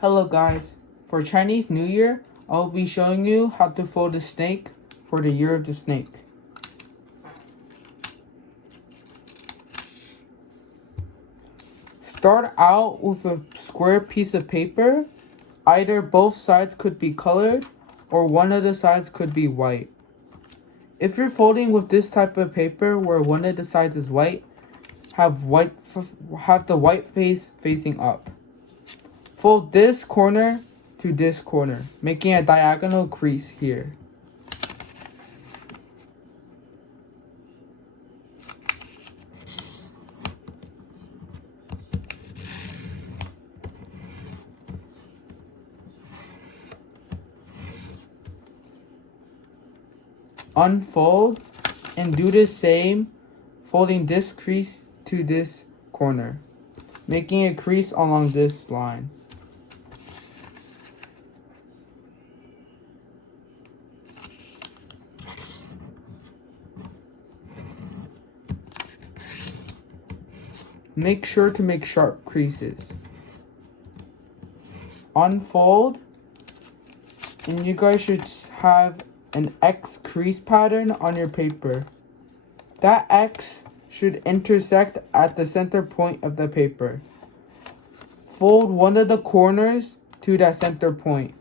Hello guys, for Chinese New Year, I'll be showing you how to fold a snake for the year of the snake. Start out with a square piece of paper. Either both sides could be colored or one of the sides could be white. If you're folding with this type of paper where one of the sides is white, have the white face facing up. Fold this corner to this corner, making a diagonal crease here. Unfold and do the same, folding this crease to this corner, making a crease along this line. Make sure to make sharp creases. Unfold, and you guys should have an X crease pattern on your paper. That X should intersect at the center point of the paper. Fold one of the corners to that center point.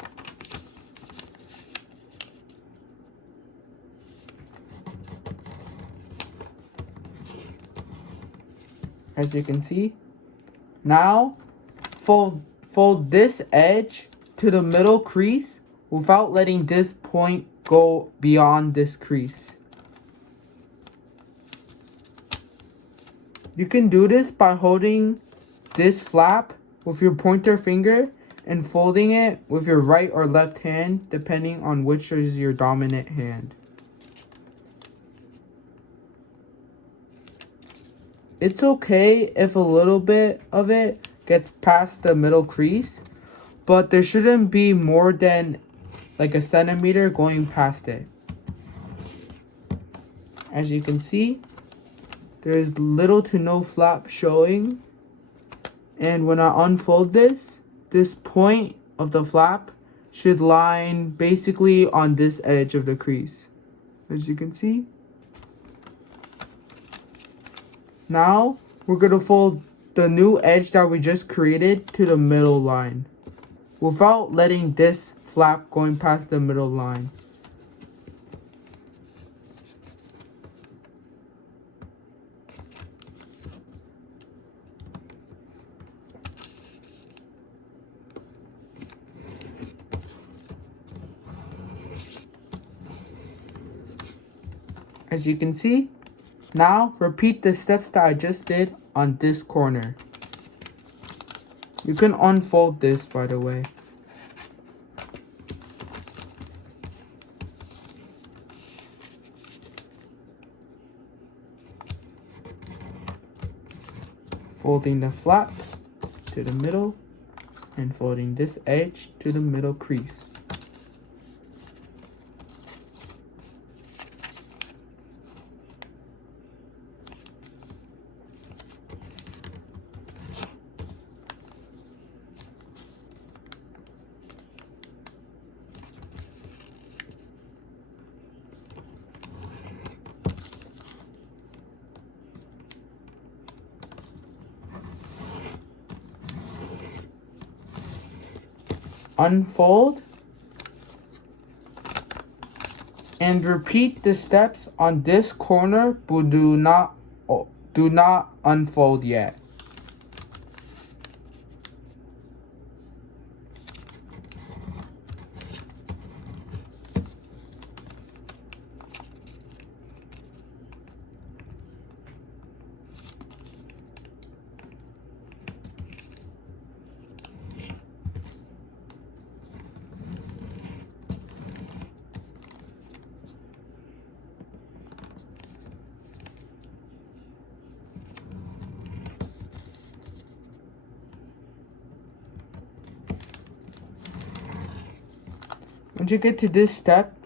As you can see. Now, fold this edge to the middle crease without letting this point go beyond this crease. You can do this by holding this flap with your pointer finger and folding it with your right or left hand, depending on which is your dominant hand. It's okay if a little bit of it gets past the middle crease, but there shouldn't be more than like a centimeter going past it. As you can see, there's little to no flap showing. And when I unfold this point of the flap should line basically on this edge of the crease. As you can see. Now, we're going to fold the new edge that we just created to the middle line, without letting this flap going past the middle line. As you can see, now repeat the steps that I just did on this corner. You can unfold this, by the way. Folding the flaps to the middle and folding this edge to the middle crease. Unfold and repeat the steps on this corner, but do not unfold yet. Once you get to this step,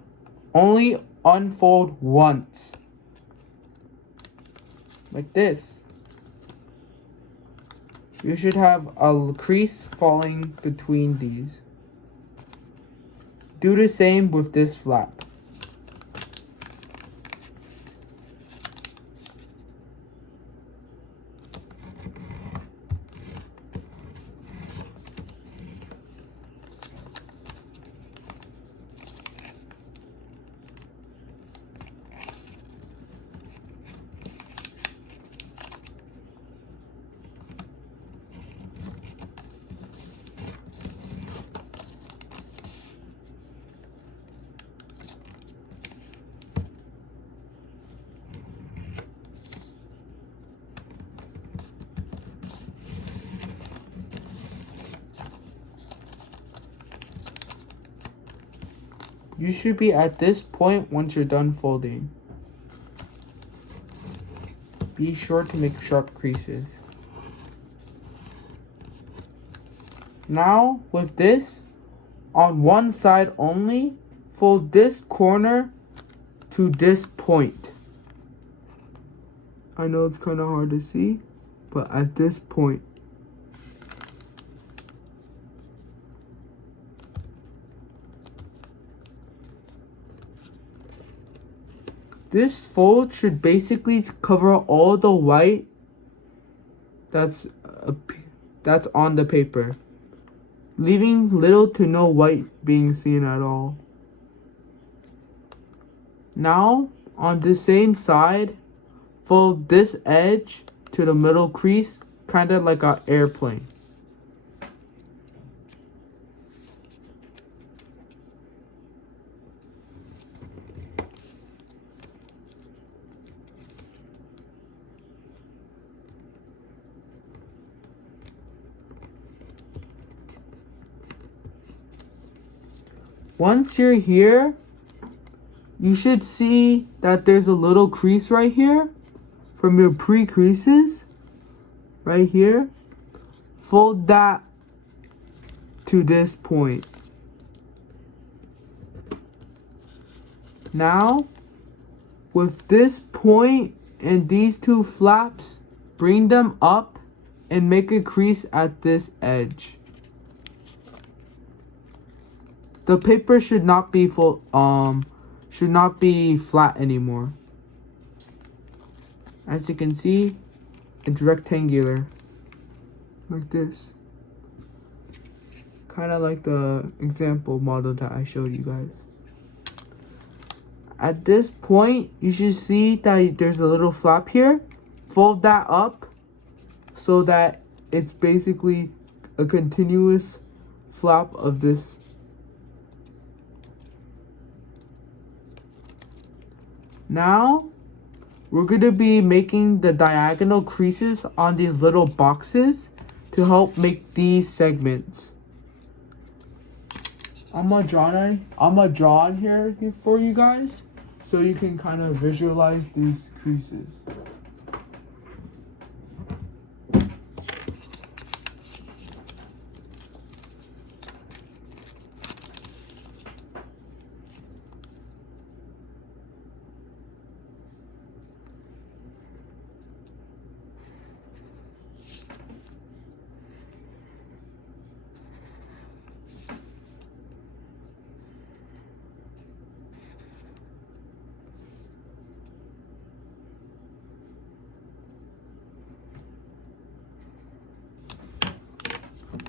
only unfold once. Like this. you should have a crease falling between these. Do the same with this flap. You should be at this point once you're done folding. Be sure to make sharp creases. Now, with this, on one side only, fold this corner to this point. I know it's kind of hard to see, but at this point. This fold should basically cover all the white that's on the paper, leaving little to no white being seen at all. Now, on the same side, fold this edge to the middle crease, kind of like an airplane. Once you're here, you should see that there's a little crease right here from your pre-creases, right here. Fold that to this point. Now, with this point and these two flaps, bring them up and make a crease at this edge. The paper should not be flat anymore. As you can see, it's rectangular, like this. Kind of like the example model that I showed you guys. At this point, you should see that there's a little flap here. Fold that up so that it's basically a continuous flap of this. Now, we're going to be making the diagonal creases on these little boxes to help make these segments. I'm gonna draw on here for you guys so you can kind of visualize these creases.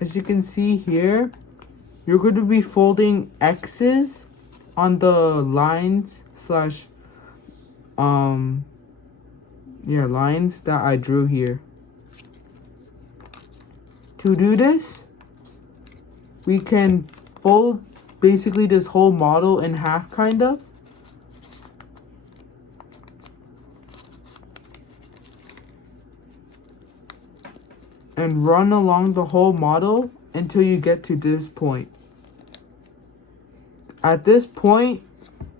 As you can see here, you're going to be folding X's on the lines lines that I drew here. To do this, we can fold basically this whole model in half, kind of. And run along the whole model until you get to this point. At this point,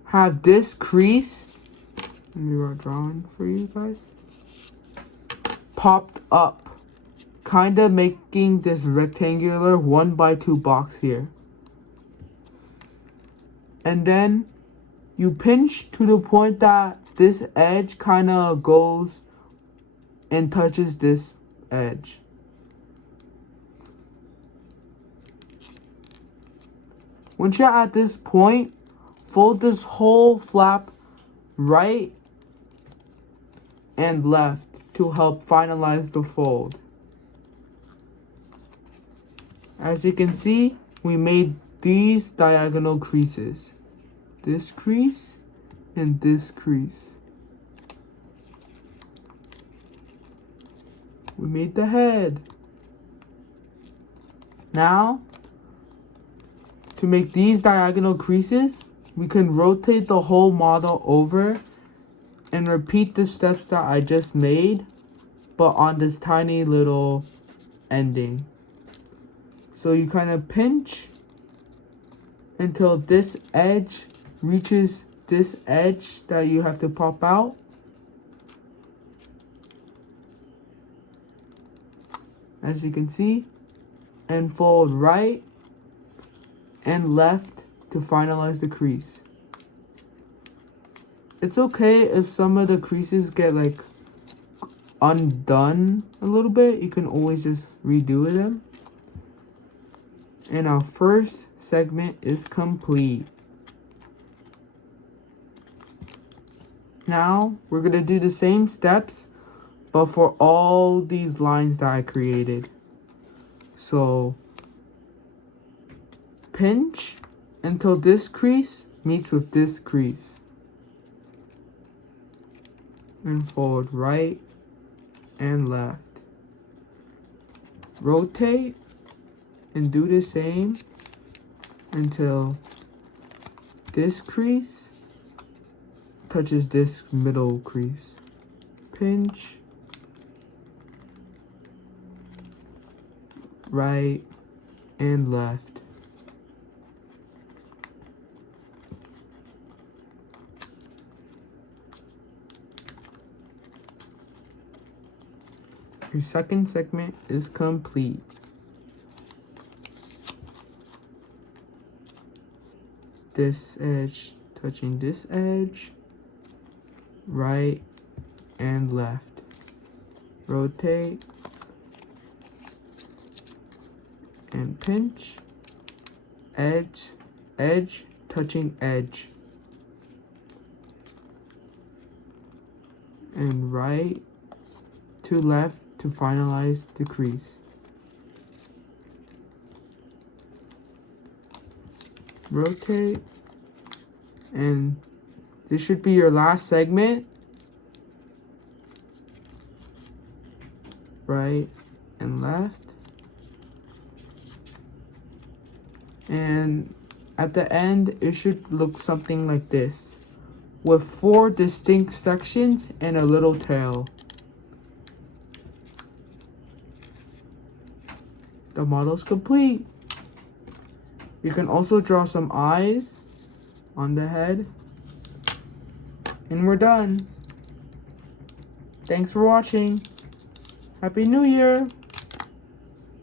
have this crease, let me draw it for you guys, popped up, kind of making this rectangular 1x2 box here. And then you pinch to the point that this edge kind of goes and touches this edge. Once you're at this point, fold this whole flap right and left to help finalize the fold. As you can see, we made these diagonal creases. This crease and this crease. We made the head. Now, to make these diagonal creases, we can rotate the whole model over and repeat the steps that I just made, but on this tiny little ending. So you kind of pinch until this edge reaches this edge that you have to pop out. As you can see, and fold right and left to finalize the crease. It's okay if some of the creases get like undone a little bit. You can always just redo them. And our first segment is complete. Now we're gonna do the same steps, but for all these lines that I created. So pinch until this crease meets with this crease. And fold right and left. Rotate and do the same until this crease touches this middle crease. Pinch, right and left. Your second segment is complete. This edge touching this edge, right and left. Rotate and pinch, edge, edge touching edge. And right to left to finalize the crease. Rotate, and this should be your last segment. Right and left. And at the end, it should look something like this, with 4 distinct sections and a little tail. The model's complete. You can also draw some eyes on the head. And we're done. Thanks for watching. Happy New Year!